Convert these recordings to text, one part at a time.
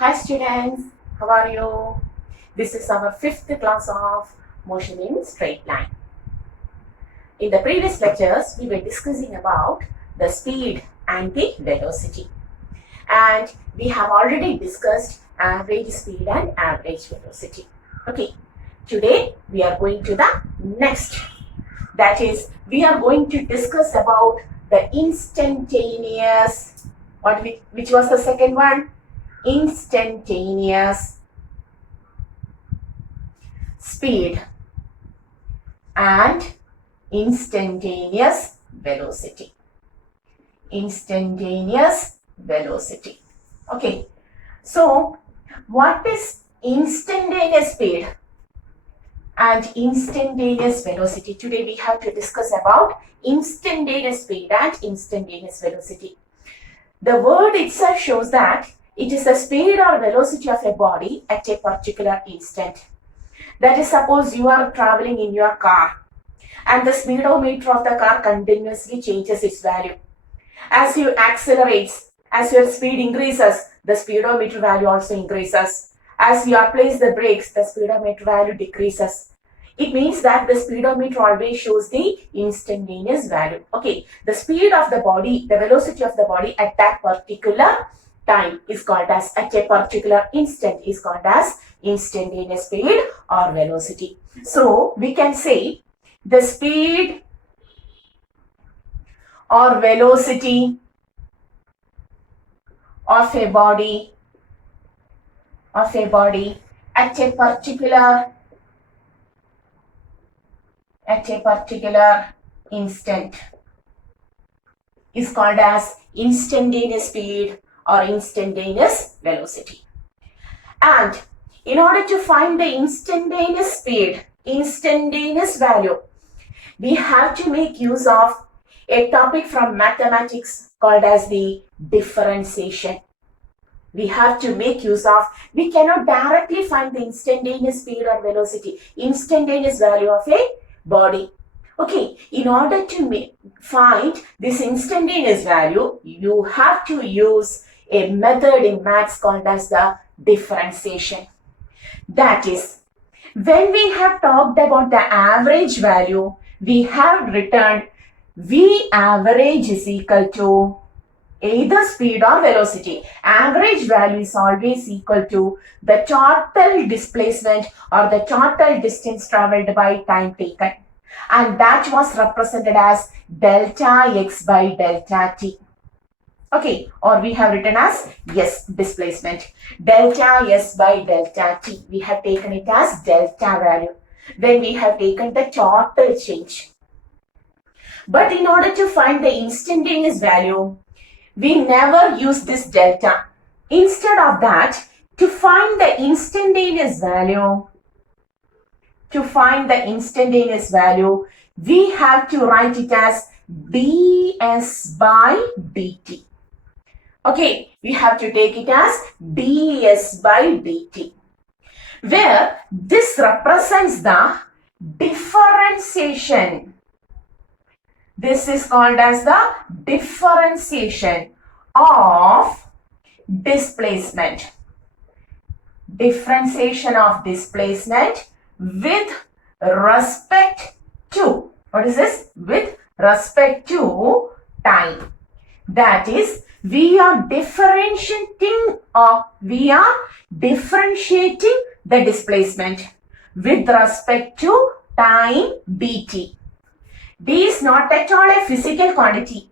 Hi students, how are you? This is our 5th class of motion in straight line. In the previous lectures, we were discussing about the speed and the velocity. And we have already discussed average speed and average velocity. Okay, today we are going to the next. That is, we are going to discuss about the instantaneous, which was the second one? Instantaneous speed and instantaneous velocity. Instantaneous velocity. Okay, so what is instantaneous speed and instantaneous velocity? Today we have to discuss about instantaneous speed and instantaneous velocity. The word itself shows that it is the speed or velocity of a body at a particular instant. That is, suppose you are traveling in your car and the speedometer of the car continuously changes its value. As you accelerate, as your speed increases, the speedometer value also increases. As you apply the brakes, the speedometer value decreases. It means that the speedometer always shows the instantaneous value. Okay, the speed of the body, the velocity of the body at that particular time is called as, at a particular instant is called as instantaneous speed or velocity. So we can say the speed or velocity of a body at a particular instant is called as instantaneous speed or instantaneous velocity. And in order to find the instantaneous speed, instantaneous value, we have to make use of a topic from mathematics called as the differentiation. We have to make use of, we cannot directly find the instantaneous speed or velocity, instantaneous value of a body. Okay, in order to find this instantaneous value, you have to use a method in maths called as the differentiation. That is, when we have talked about the average value, we have written V average is equal to either speed or velocity. Average value is always equal to the total displacement or the total distance traveled by time taken. And that was represented as delta x by delta t. Okay, or we have written as S displacement. Delta S by delta t. We have taken it as delta value. Then we have taken the total change. But in order to find the instantaneous value, we never use this delta. Instead of that, to find the instantaneous value, we have to write it as ds by dt. Okay, we have to take it as ds by dt, where this represents the differentiation. This is called as the differentiation of displacement. Differentiation of displacement with respect to, what is this? With respect to time. That is, we are differentiating the displacement with respect to time dt. D is not at all a physical quantity.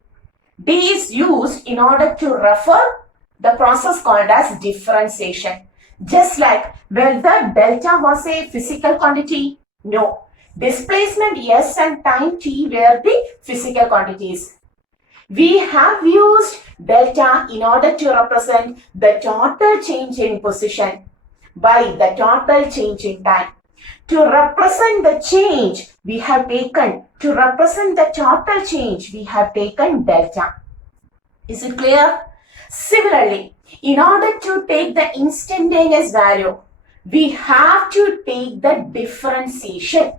D is used in order to refer the process called as differentiation. Just like, well, the delta was a physical quantity? No. Displacement S and time t were the physical quantities. We have used delta in order to represent the total change in position by the total change in time. To represent the change, we have taken, to represent the total change, we have taken delta. Is it clear? Similarly, in order to take the instantaneous value, we have to take the differentiation.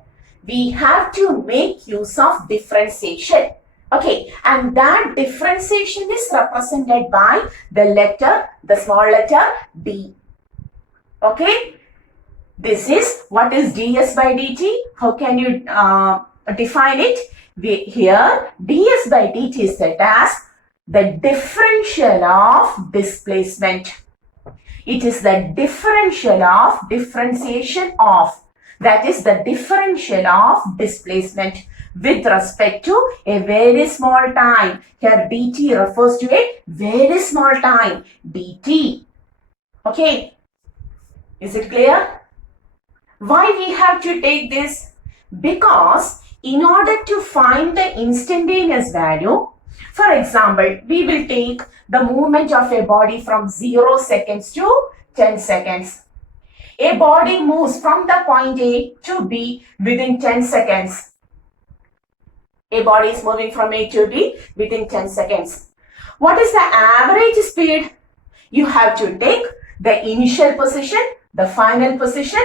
We have to make use of differentiation. Okay, and that differentiation is represented by the small letter d. Okay, this is what is ds by dt. How can you define it? Here, ds by dt is said as the differential of displacement. It is the differential of differentiation of, that is the differential of displacement with respect to a very small time. Here dt refers to a very small time, dt. Okay, is it clear? Why we have to take this? Because in order to find the instantaneous value, for example, we will take the movement of a body from 0 seconds to 10 seconds. A body moves from the point A to B within 10 seconds. A body is moving from A to B within 10 seconds. What is the average speed? You have to take the initial position, the final position,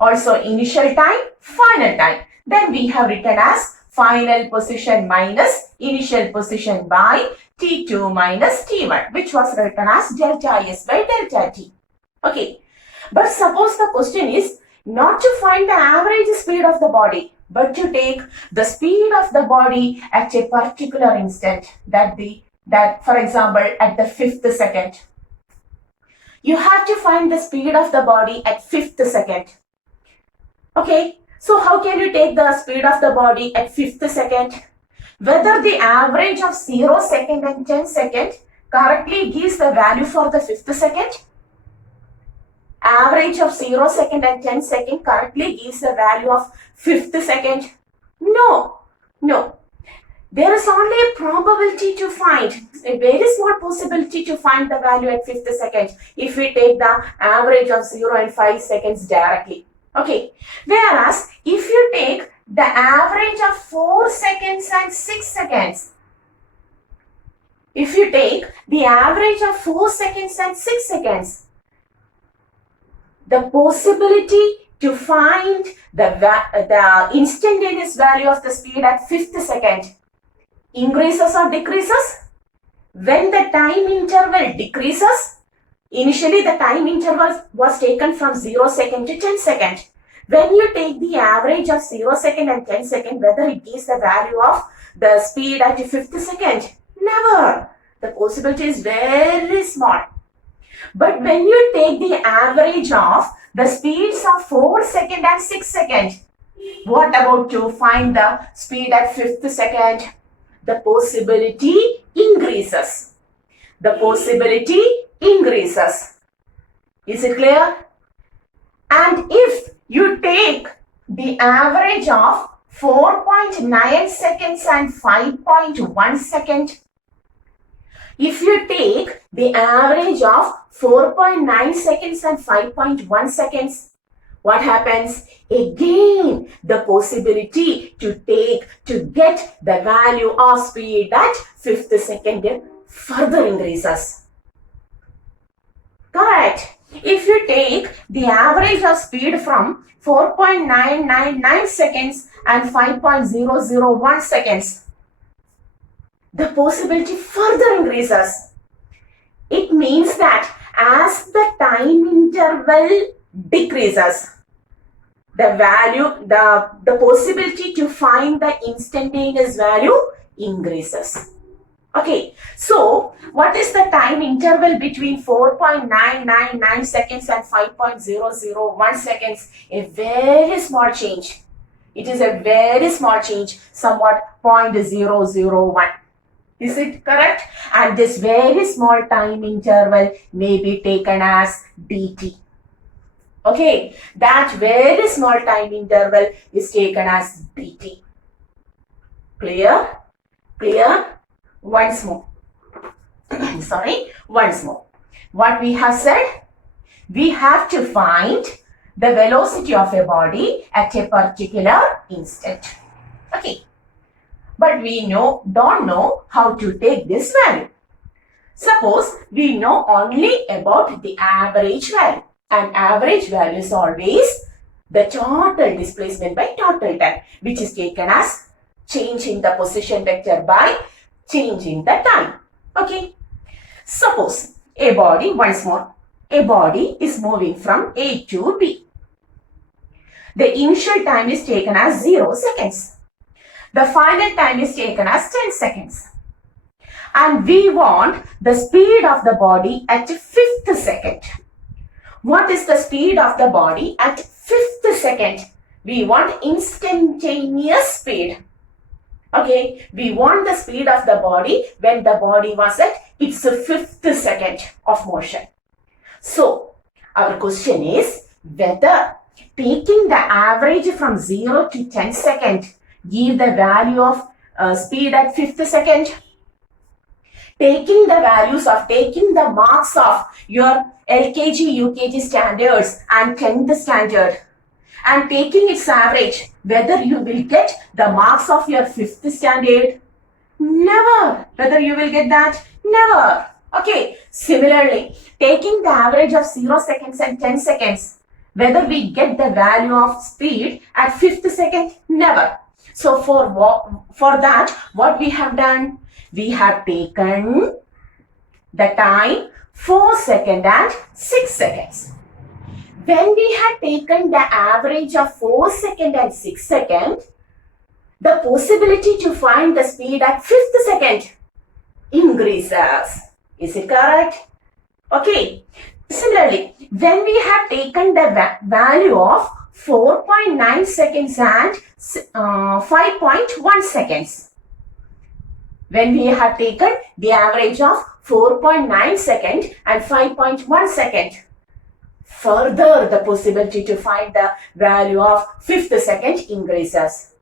also initial time, final time. Then we have written as final position minus initial position by T2 minus T1, which was written as delta S by delta T. Okay. But suppose the question is not to find the average speed of the body, but to take the speed of the body at a particular instant, that for example at the 5th second. You have to find the speed of the body at 5th second. Okay, so how can you take the speed of the body at 5th second? Whether the average of 0 second and 10 second correctly gives the value for the 5th second? Average of 0 second and 10 second correctly gives the value of 5th second? No, no. There is only a probability to find, a very small possibility to find the value at 5th second if we take the average of 0 and 5 seconds directly. Okay, whereas if you take the average of 4 seconds and 6 seconds, if you take the average of 4 seconds and 6 seconds, the possibility to find the instantaneous value of the speed at 5th second increases or decreases? When the time interval decreases, initially the time interval was taken from 0 second to 10 second. When you take the average of 0 second and 10 second, whether it gives the value of the speed at the 5th second? Never. The possibility is very small. But when you take the average of the speeds of 4 second and 6 second, what about to find the speed at 5th second? The possibility increases. The possibility increases. Is it clear? And if you take the average of 4.9 seconds and 5.1 second, if you take the average of 4.9 seconds and 5.1 seconds, what happens? Again, the possibility to get the value of speed at 5th second further increases. Correct. If you take the average of speed from 4.999 seconds and 5.001 seconds, the possibility further increases. It means that as the time interval decreases, the possibility to find the instantaneous value increases. Okay, so what is the time interval between 4.999 seconds and 5.001 seconds? A very small change. It is a very small change, somewhat 0.001. Is it correct? And this very small time interval may be taken as dt. Okay, that very small time interval is taken as dt. Clear? Clear? Once more. Sorry, once more. What we have said? We have to find the velocity of a body at a particular instant. Okay. But we don't know how to take this value. Suppose we know only about the average value. And average value is always the total displacement by total time, which is taken as changing the position vector by changing the time. Okay. Suppose a body, once more, a body is moving from A to B. The initial time is taken as 0 seconds. The final time is taken as 10 seconds. And we want the speed of the body at 5th second. What is the speed of the body at 5th second? We want instantaneous speed. Okay, we want the speed of the body when the body was at its 5th second of motion. So, our question is whether taking the average from 0 to 10 seconds give the value of speed at 5th second. Taking the marks of your LKG, UKG standards and 10th standard and taking its average, whether you will get the marks of your 5th standard? Never. Whether you will get that? Never. Okay. Similarly, taking the average of 0 seconds and 10 seconds, whether we get the value of speed at 5th second? Never. So for that, what we have done? We have taken the time 4 seconds and 6 seconds. When we have taken the average of 4 seconds and 6 seconds, the possibility to find the speed at 5th second increases. Is it correct? Okay. Similarly, when we have taken the value of 4.9 seconds and 5.1 seconds, when we have taken the average of 4.9 second and 5.1 second, further the possibility to find the value of 5th second increases.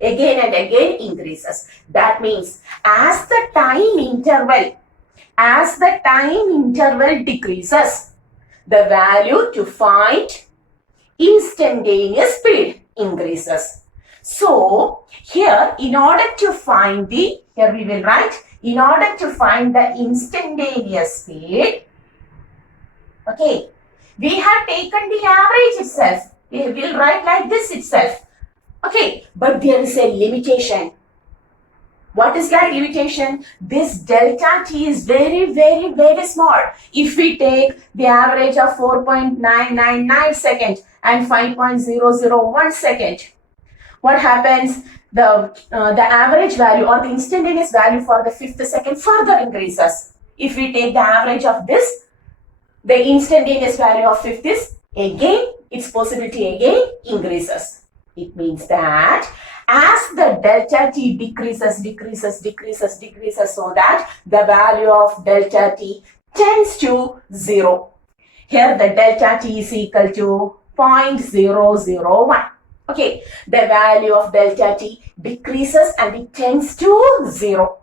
Again and again increases. That means as the time interval decreases, the value to find instantaneous speed increases. So here in order to find the instantaneous speed, okay, we have taken the average itself. We will write like this itself. Okay, but there is a limitation. What is that limitation? This delta t is very, very, very small. If we take the average of 4.999 seconds and 5.001 seconds, what happens? The average value or the instantaneous value for the 5th second further increases. If we take the average of this, the instantaneous value of 5th is again, its possibility again increases. It means that as the delta t decreases so that the value of delta t tends to 0. Here the delta t is equal to 0.001. Okay, the value of delta t decreases and it tends to 0.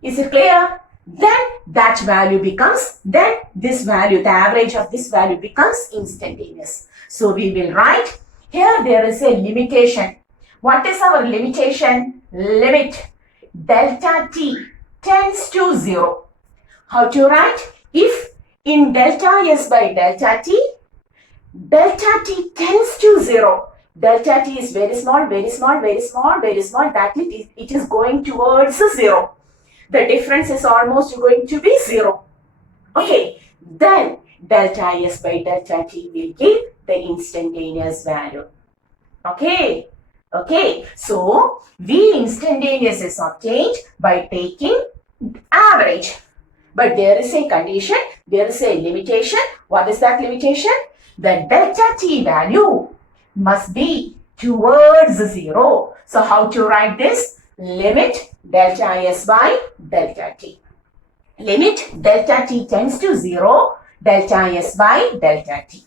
Is it clear? Then that value becomes, this value, the average of this value becomes instantaneous. So we will write, here there is a limitation. What is our limitation? Limit delta t tends to 0. How to write? If in delta s by delta t tends to 0. Delta t is very small, that it is going towards 0. The difference is almost going to be 0. Okay, then delta s by delta t will give the instantaneous value. Okay, so V instantaneous is obtained by taking average. But there is a condition, there is a limitation. What is that limitation? The delta t value must be towards 0. So how to write this? Limit delta s by delta t. Limit delta t tends to 0, delta s by delta t.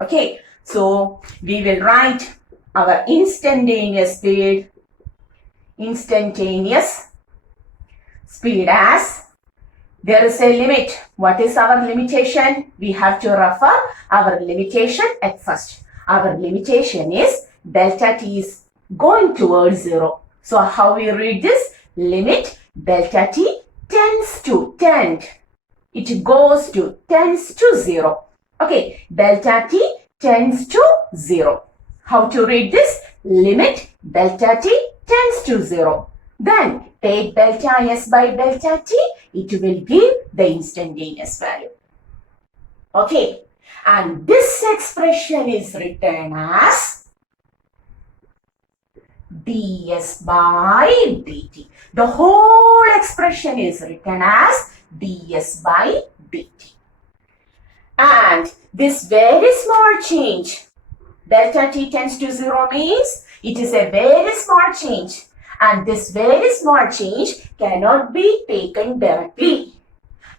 Okay, so we will write our instantaneous speed as, there is a limit. What is our limitation? We have to refer our limitation at first. Our limitation is delta t is going towards 0. So how we read this? Limit delta t tends to tends to 0. Okay, delta t tends to 0. How to read this? Limit delta t to 0. Then take delta S by delta T, it will give the instantaneous value. Okay, and this expression is written as ds by dt. The whole expression is written as ds by dt. And this very small change, delta t tends to 0 means it is a very small change. And this very small change cannot be taken directly.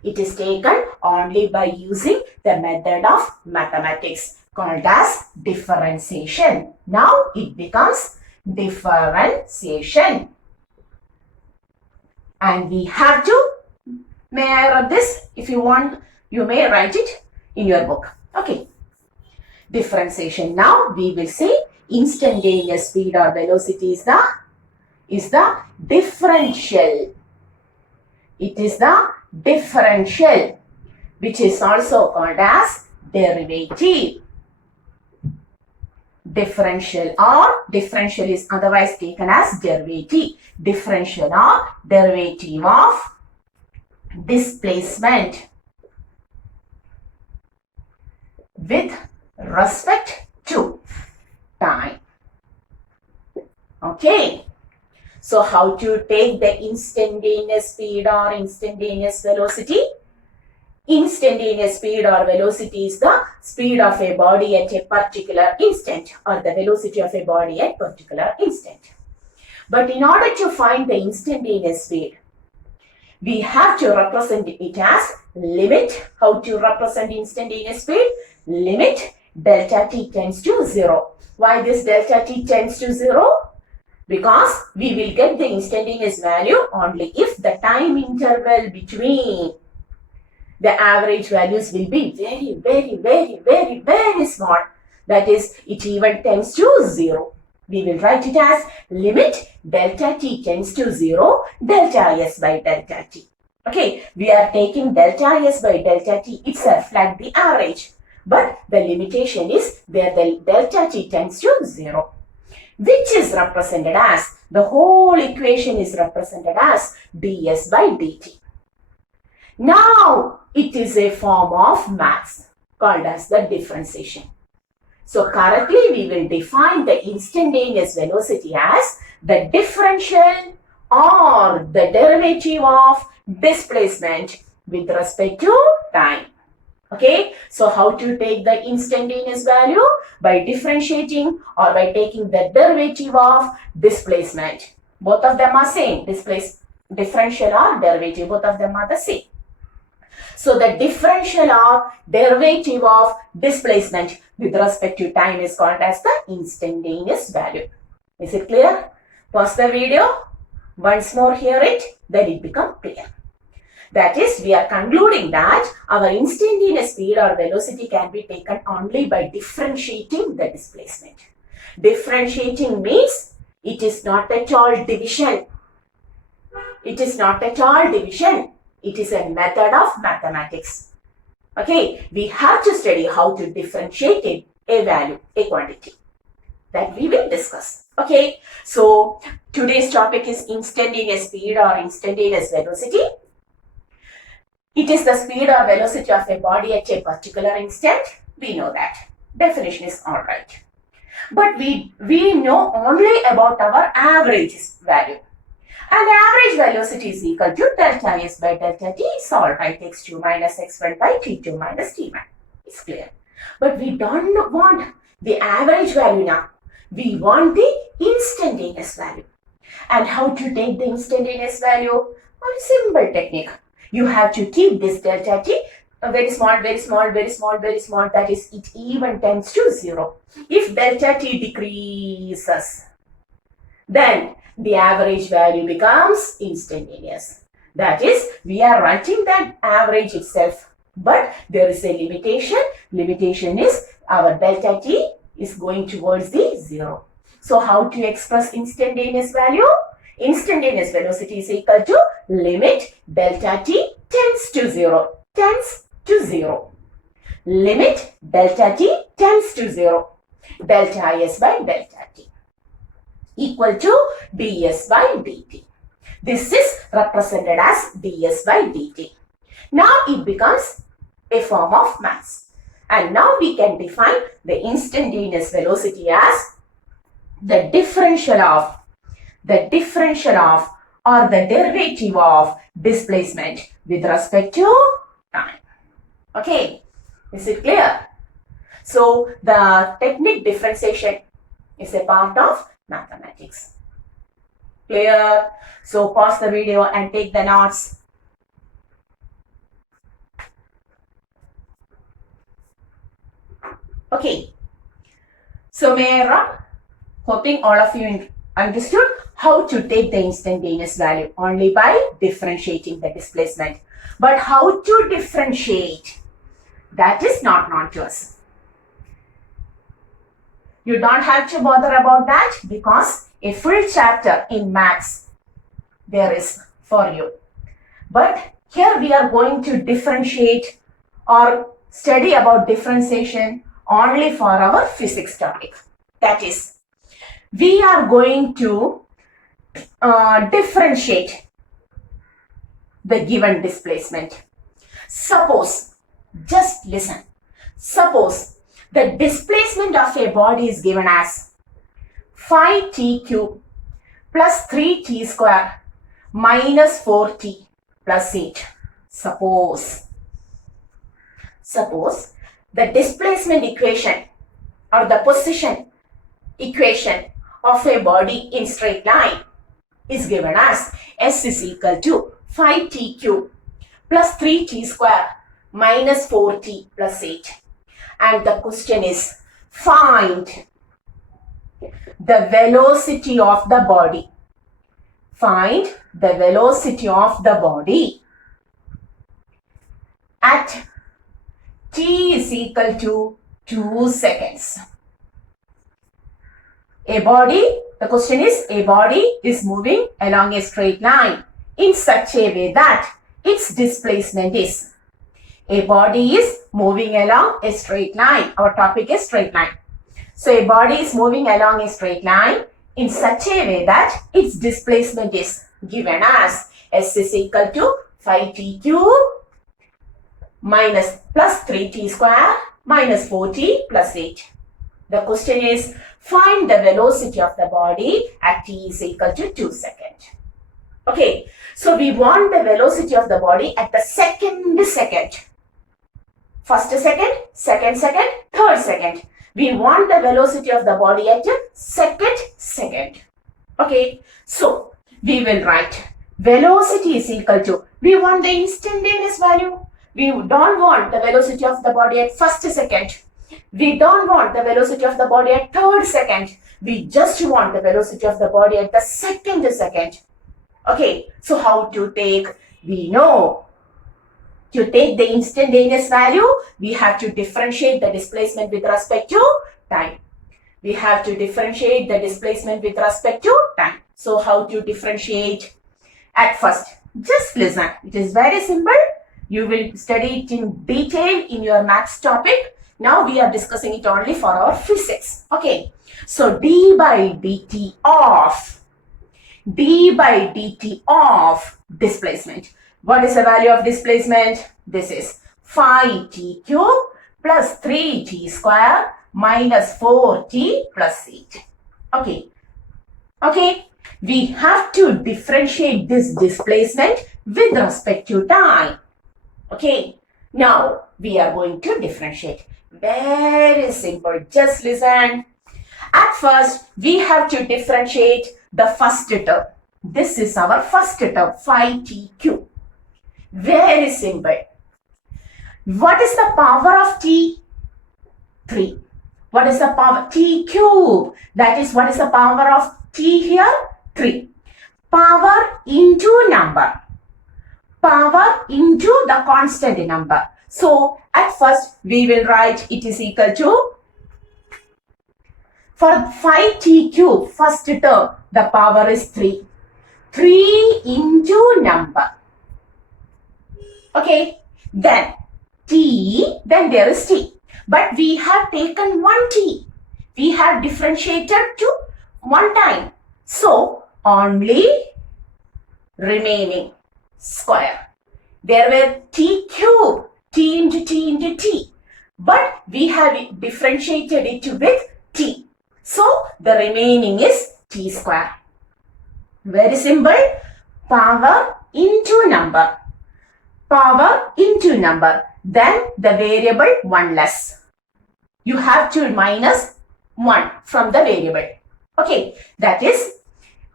It is taken only by using the method of mathematics called as differentiation. Now it becomes differentiation. And we have to, may I write this? If you want, you may write it in your book. Okay. Differentiation. Now we will say instantaneous speed or velocity is the differential. It is the differential, which is also called as derivative. Differential is otherwise taken as derivative. Differential or derivative of displacement with respect to time. Okay. So how to take the instantaneous speed or instantaneous velocity? Instantaneous speed or velocity is the speed of a body at a particular instant, or the velocity of a body at particular instant. But in order to find the instantaneous speed, we have to represent it as limit. How to represent instantaneous speed? Limit delta t tends to 0. Why this delta t tends to 0? Because we will get the instantaneous value only if the time interval between the average values will be very small. That is, it even tends to 0. We will write it as limit delta t tends to 0, delta s by delta t. Okay, we are taking delta s by delta t itself like the average. But the limitation is where the delta t tends to 0. Which is represented as, the whole equation is represented as ds by dt. Now, it is a form of maths called as the differentiation. So, correctly we will define the instantaneous velocity as the differential or the derivative of displacement with respect to time. Okay, so how to take the instantaneous value? By differentiating or by taking the derivative of displacement. Both of them are same. Differential or derivative, both of them are the same. So the differential or derivative of displacement with respect to time is called as the instantaneous value. Is it clear? Pause the video. Once more hear it, then it becomes clear. That is, we are concluding that our instantaneous speed or velocity can be taken only by differentiating the displacement. Differentiating means it is not at all division. It is not at all division. It is a method of mathematics. Okay, we have to study how to differentiate a value, a quantity. That we will discuss. Okay, so today's topic is instantaneous speed or instantaneous velocity. It is the speed or velocity of a body at a particular instant. We know that. Definition is alright. But we know only about our average value. And average velocity is equal to delta s by delta t. It's alright. x2 minus x1 by t2 minus t1. It's clear. But we don't want the average value now. We want the instantaneous value. And how to take the instantaneous value? A simple technique. You have to keep this delta t very small, that is, it even tends to 0. If delta t decreases, then the average value becomes instantaneous. That is, we are writing that average itself, but there is a limitation. Limitation is our delta t is going towards the 0. So how to express instantaneous value? Instantaneous velocity is equal to limit delta t tends to 0. Limit delta t tends to 0. Delta s by delta t. equal to ds by dt. This is represented as ds by dt. Now it becomes a form of mass. And now we can define the instantaneous velocity as the differential of or the derivative of displacement with respect to time. Okay, is it clear? So the technique differentiation is a part of mathematics. Clear? So pause the video and take the notes. Okay. So may I run? Hoping all of you understood how to take the instantaneous value only by differentiating the displacement. But how to differentiate, that is not known to us. You don't have to bother about that because a full chapter in maths there is for you. But here we are going to differentiate or study about differentiation only for our physics topic. That is, we are going to differentiate the given displacement. Suppose, just listen, suppose the displacement of a body is given as 5t cube plus 3t square minus 4t plus 8. Suppose the displacement equation or the position equation of a body in straight line is given as s is equal to 5t cube plus 3t square minus 4t plus 8. And the question is, find the velocity of the body. Find the velocity of the body at t is equal to 2 seconds. A body, the question is, a body is moving along a straight line in such a way that its displacement is. A body is moving along a straight line. Our topic is straight line. So a body is moving along a straight line in such a way that its displacement is given as s is equal to 5t cube minus plus 3t square minus 4t plus 8. The question is, find the velocity of the body at t is equal to 2 seconds. Okay, so we want the velocity of the body at the second. First second, second second, third second. We want the velocity of the body at the second. Okay, so we will write velocity is equal to, we want the instantaneous value. We don't want the velocity of the body at first second. We don't want the velocity of the body at third second. We just want the velocity of the body at the second. Okay, so how to take? We know to take the instantaneous value, we have to differentiate the displacement with respect to time. We have to differentiate the displacement with respect to time. So how to differentiate? At first, just listen. It is very simple. You will study it in detail in your maths topic. Now we are discussing it only for our physics. Okay. So d by dt of displacement. What is the value of displacement? This is 5t cube plus 3t square minus 4t plus 8. Okay. Okay. We have to differentiate this displacement with respect to time. Okay. Now we are going to differentiate. Very simple. Just listen. At first, we have to differentiate the first term. This is our first term, 5t cube. Very simple. What is the power of t? 3. What is the power? T cube. That is, what is the power of t here? 3. Power into number. Power into the constant number. So, at first, we will write it is equal to, for 5t cube, first term, the power is 3. 3 into number. Okay, then t, then there is t. But we have taken 1t. We have differentiated to one time. So only remaining square. There were t cube, t into t into t. But we have differentiated it with t. So the remaining is t square. Very simple. Power into number. Power into number. Then the variable 1 less. You have to minus 1 from the variable. Okay, that is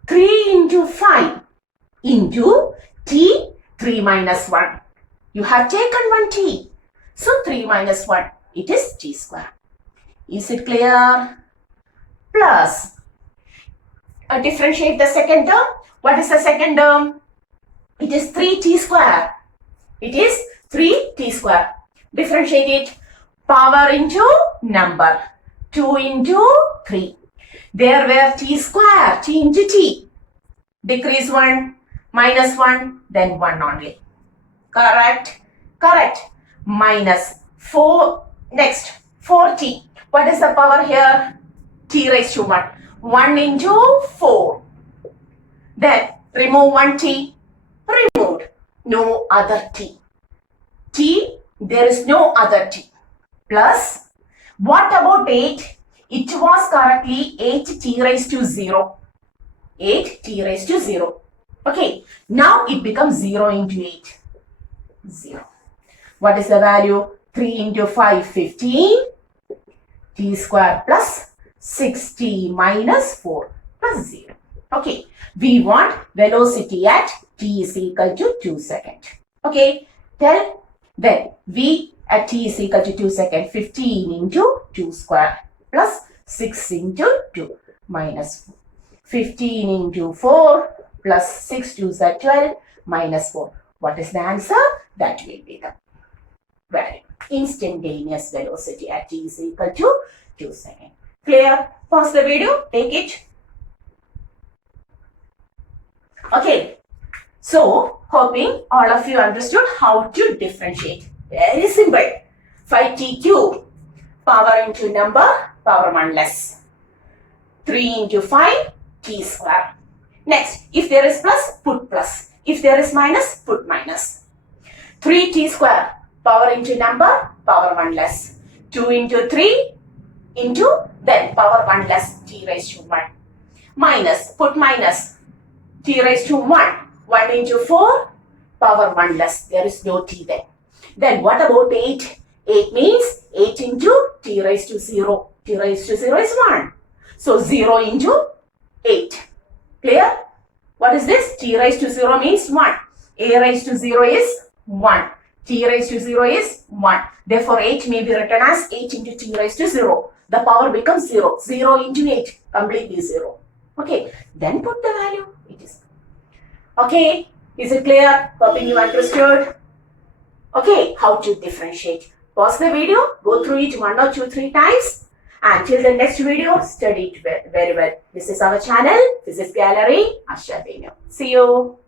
3 into 5 into t 3 minus 1. You have taken 1 t. So 3 minus 1, it is t square. Is it clear? Plus, differentiate the second term. What is the second term? It is 3t square. It is 3t square. Differentiate it. Power into number. 2 into 3. There were t square, t into t. Decrease 1, minus 1, then 1 only. Correct? Correct. Minus 4. Next, 4t. What is the power here? T raised to 1. 1 into 4. Then remove 1t. Removed. No other t. T, there is no other t. Plus, what about 8? It was correctly 8t raised to 0. 8t raised to 0. Okay, now it becomes 0 into 8. 0. What is the value? 3 into 5, 15. T square plus 6t minus 4 plus 0. Okay, we want velocity at t is equal to 2 seconds. Okay, then v at t is equal to 2 seconds. 15 into 2 square plus 6 into 2 minus 4. 15 into 4 plus 6 2s are 12 minus 4. What is the answer? That will be the value. Instantaneous velocity at t is equal to 2 seconds. Clear? Pause the video. Take it. Okay. So, hoping all of you understood how to differentiate. Very simple. 5t cube. Power into number. Power 1 less. 3 into 5. T square. Next, if there is plus, put plus. If there is minus, put minus. 3t square. Power into number, power 1 less. 2 into 3 into, then power 1 less, t raised to 1. Minus, put minus. T raised to 1. 1 into 4, power 1 less. There is no t there. Then what about 8? 8 means 8 into t raised to 0. T raised to 0 is 1. So 0 into 8. Clear? What is this? T raised to 0 means 1. A raised to 0 is 1. T raised to 0 is 1. Therefore, 8 may be written as 8 into t raised to 0. The power becomes 0. 0 into 8, completely 0. Okay, then put the value. It is. Okay, is it clear? Hoping you understood. Okay, how to differentiate. Pause the video, go through it 1 or 2, 3 times. Until the next video, study it very well. This is our channel, Physics Gallery, Asha Dino. See you.